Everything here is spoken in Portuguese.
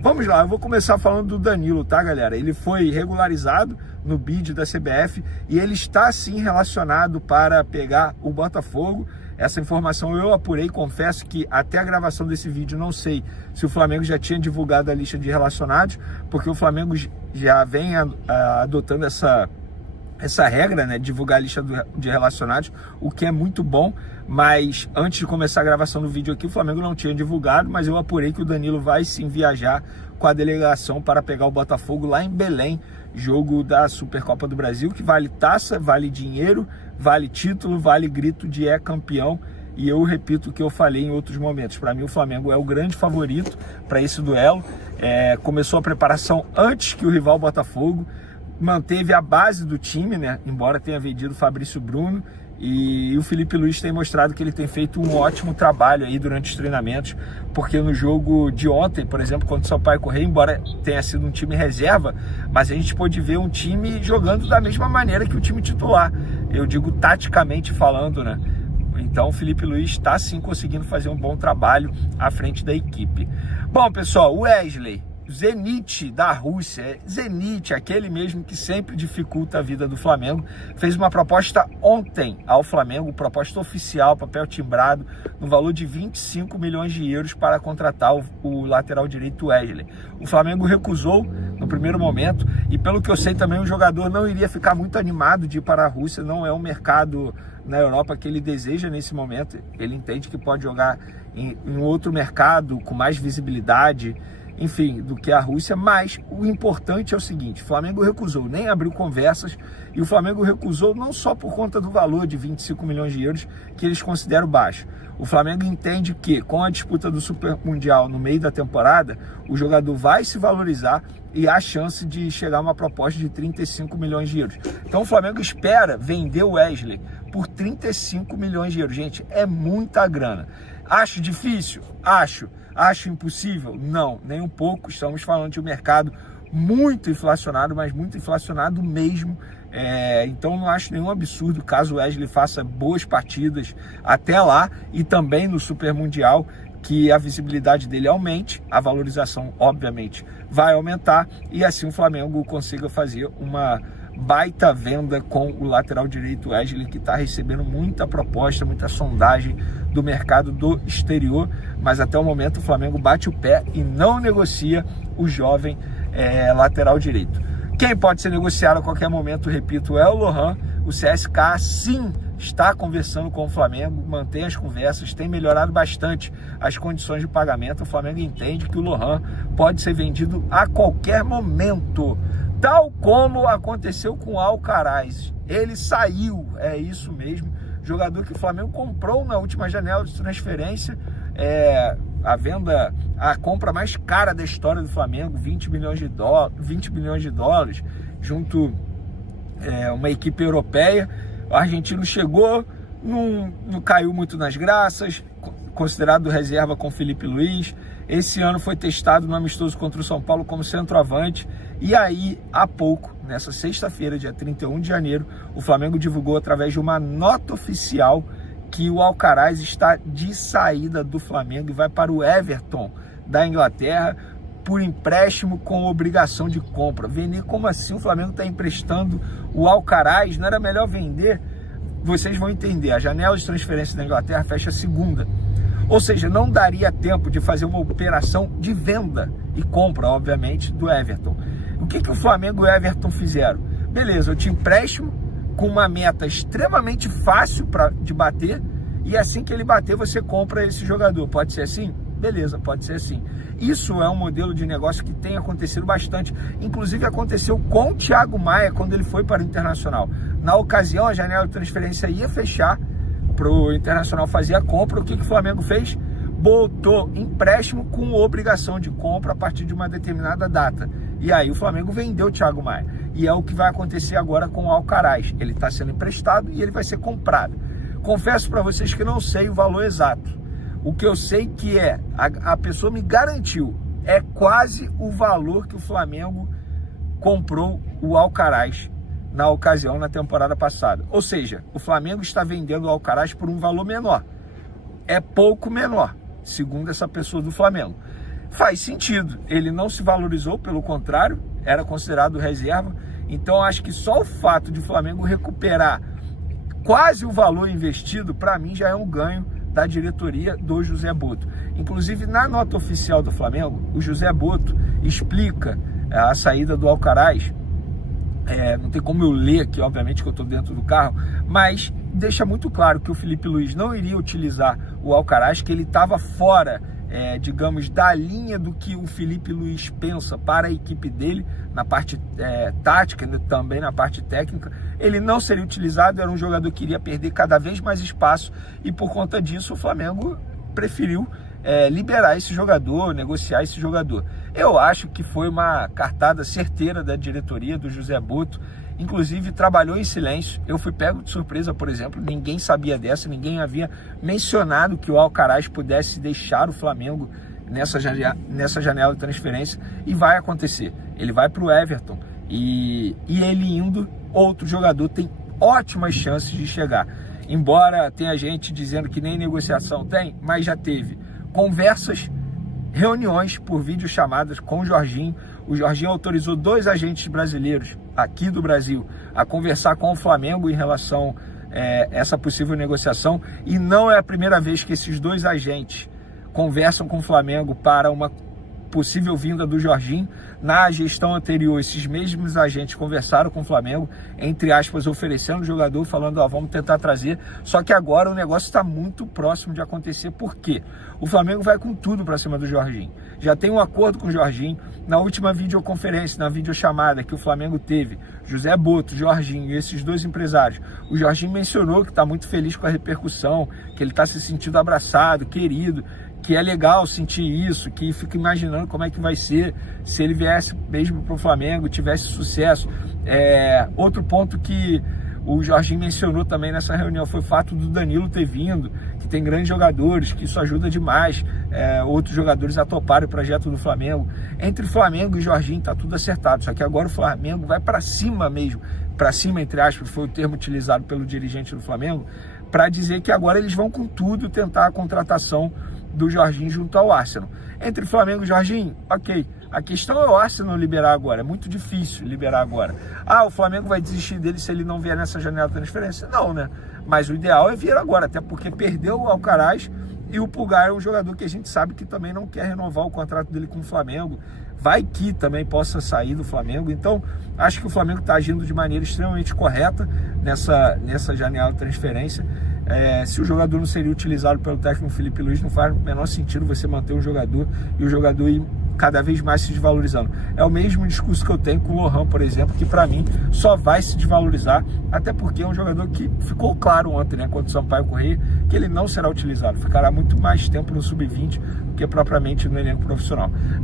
Vamos lá, eu vou começar falando do Danilo, tá, galera? Ele foi regularizado no bid da CBF e ele está sim relacionado para pegar o Botafogo. Essa informação eu apurei, confesso que até a gravação desse vídeo não sei se o Flamengo já tinha divulgado a lista de relacionados, porque o Flamengo já vem adotando essa regra, né, de divulgar a lista de relacionados, o que é muito bom, mas antes de começar a gravação do vídeo aqui, o Flamengo não tinha divulgado, mas eu apurei que o Danilo vai sim viajar com a delegação para pegar o Botafogo lá em Belém, jogo da Supercopa do Brasil, que vale taça, vale dinheiro, vale título, vale grito de campeão. E eu repito o que eu falei em outros momentos, para mim o Flamengo é o grande favorito para esse duelo. Começou a preparação antes que o rival Botafogo, manteve a base do time, né? Embora tenha vendido o Fabrício Bruno, e o Felipe Luiz tem mostrado que ele tem feito um ótimo trabalho aí durante os treinamentos, porque no jogo de ontem, por exemplo, contra o Sampaio Corrêa, embora tenha sido um time reserva, mas a gente pôde ver um time jogando da mesma maneira que o time titular, eu digo taticamente falando, né? Então o Felipe Luiz está sim conseguindo fazer um bom trabalho à frente da equipe. Bom, pessoal, o Wesley, Zenit da Rússia, Zenit, aquele mesmo que sempre dificulta a vida do Flamengo, fez uma proposta ontem ao Flamengo, proposta oficial, papel timbrado, no valor de 25 milhões de euros para contratar o lateral direito Wesley. O Flamengo recusou no primeiro momento e, pelo que eu sei, também o jogador não iria ficar muito animado de ir para a Rússia, não é um mercado na Europa que ele deseja nesse momento, ele entende que pode jogar em outro mercado com mais visibilidade, enfim, do que a Rússia, mas o importante é o seguinte, o Flamengo recusou, nem abriu conversas, e o Flamengo recusou não só por conta do valor de 25 milhões de euros, que eles consideram baixo. O Flamengo entende que, com a disputa do Super Mundial no meio da temporada, o jogador vai se valorizar e há chance de chegar a uma proposta de 35 milhões de euros. Então o Flamengo espera vender o Wesley por 35 milhões de euros. Gente, é muita grana. Acho difícil? Acho. Acho impossível? Não, nem um pouco. Estamos falando de um mercado muito inflacionado, mas muito inflacionado mesmo. Então não acho nenhum absurdo caso o Wesley faça boas partidas até lá e também no Super Mundial, que a visibilidade dele aumente, a valorização obviamente vai aumentar e assim o Flamengo consiga fazer uma baita venda com o lateral direito Wesley, que está recebendo muita proposta, muita sondagem do mercado do exterior, mas até o momento o Flamengo bate o pé e não negocia o jovem lateral direito. Quem pode ser negociado a qualquer momento, repito, é o Lohan. O CSKA sim está conversando com o Flamengo, mantém as conversas, tem melhorado bastante as condições de pagamento. O Flamengo entende que o Lohan pode ser vendido a qualquer momento, tal como aconteceu com o Alcaraz. Ele saiu, é isso mesmo, jogador que o Flamengo comprou na última janela de transferência, a compra mais cara da história do Flamengo, 20 milhões de dólares, junto uma equipe europeia. O argentino chegou, não caiu muito nas graças, considerado reserva com Felipe Luiz. Esse ano foi testado no amistoso contra o São Paulo como centroavante. E aí, há pouco, nessa sexta-feira, dia 31 de janeiro, o Flamengo divulgou através de uma nota oficial que o Alcaraz está de saída do Flamengo e vai para o Everton da Inglaterra por empréstimo com obrigação de compra. Vender como assim? O Flamengo está emprestando o Alcaraz, não era melhor vender? Vocês vão entender, a janela de transferência da Inglaterra fecha segunda. Ou seja, não daria tempo de fazer uma operação de venda e compra, obviamente, do Everton. O que o Flamengo e o Everton fizeram? Beleza, eu te empréstimo com uma meta extremamente fácil de bater e assim que ele bater você compra esse jogador. Pode ser assim? Beleza, pode ser assim. Isso é um modelo de negócio que tem acontecido bastante. Inclusive aconteceu com o Thiago Maia quando ele foi para o Internacional. Na ocasião, a janela de transferência ia fechar para o Internacional fazer a compra. O que o Flamengo fez? Botou empréstimo com obrigação de compra a partir de uma determinada data. E aí o Flamengo vendeu o Thiago Maia. E é o que vai acontecer agora com o Alcaraz. Ele está sendo emprestado e ele vai ser comprado. Confesso para vocês que não sei o valor exato. O que eu sei que a pessoa me garantiu, é quase o valor que o Flamengo comprou o Alcaraz na ocasião, na temporada passada. Ou seja, o Flamengo está vendendo o Alcaraz por um valor menor. É pouco menor, segundo essa pessoa do Flamengo. faz sentido. Ele não se valorizou, pelo contrário, era considerado reserva. Então acho que só o fato de o Flamengo recuperar quase o valor investido, para mim já é um ganho da diretoria do José Botto. Inclusive, na nota oficial do Flamengo, o José Botto explica a saída do Alcaraz. Não tem como eu ler aqui, obviamente, que eu estou dentro do carro, mas deixa muito claro que o Felipe Luiz não iria utilizar o Alcaraz, que ele estava fora, digamos, da linha do que o Felipe Luiz pensa para a equipe dele, na parte tática, também na parte técnica. Ele não seria utilizado, era um jogador que iria perder cada vez mais espaço, e por conta disso o Flamengo preferiu liberar esse jogador, negociar esse jogador. Eu acho que foi uma cartada certeira da diretoria do José Botto. Inclusive trabalhou em silêncio. Eu fui pego de surpresa, por exemplo, ninguém sabia dessa, ninguém havia mencionado que o Alcaraz pudesse deixar o Flamengo nessa janela de transferência, e vai acontecer. Ele vai para o Everton, e ele indo, outro jogador tem ótimas chances de chegar. Embora tenha gente dizendo que nem negociação tem, mas já teve conversas, reuniões por videochamadas com o Jorginho. O Jorginho autorizou 2 agentes brasileiros aqui do Brasil a conversar com o Flamengo em relação a essa possível negociação, e não é a primeira vez que esses 2 agentes conversam com o Flamengo para uma possível vinda do Jorginho. Na gestão anterior, esses mesmos agentes conversaram com o Flamengo, entre aspas, oferecendo o jogador, falando, vamos tentar trazer. Só que agora o negócio está muito próximo de acontecer. Por quê? O Flamengo vai com tudo para cima do Jorginho. Já tem um acordo com o Jorginho. Na última videoconferência, na videochamada que o Flamengo teve, José Botto, Jorginho e esses 2 empresários, o Jorginho mencionou que está muito feliz com a repercussão, que ele está se sentindo abraçado, querido, que é legal sentir isso, que fica imaginando como é que vai ser se ele viesse mesmo para o Flamengo, tivesse sucesso. Outro ponto que o Jorginho mencionou também nessa reunião foi o fato do Danilo ter vindo, que tem grandes jogadores, que isso ajuda demais outros jogadores a toparem o projeto do Flamengo. Entre Flamengo e Jorginho está tudo acertado, só que agora o Flamengo vai para cima mesmo, para cima, entre aspas, foi o termo utilizado pelo dirigente do Flamengo, para dizer que agora eles vão com tudo tentar a contratação do Jorginho junto ao Arsenal. Entre Flamengo e Jorginho, ok. A questão é o Arsenal liberar agora. É muito difícil liberar agora. O Flamengo vai desistir dele se ele não vier nessa janela de transferência? Não, né? Mas o ideal é vir agora, até porque perdeu o Alcaraz, e o Pulgar é um jogador que a gente sabe que também não quer renovar o contrato dele com o Flamengo. Vai que também possa sair do Flamengo. Então, acho que o Flamengo está agindo de maneira extremamente correta nessa janela de transferência. Se o jogador não seria utilizado pelo técnico Felipe Luiz, não faz o menor sentido você manter um jogador e o jogador ir cada vez mais se desvalorizando. É o mesmo discurso que eu tenho com o Lohan, por exemplo, que para mim só vai se desvalorizar, até porque é um jogador que ficou claro ontem, né, contra o Sampaio Corrêa, que ele não será utilizado, ficará muito mais tempo no sub-20 do que propriamente no elenco profissional.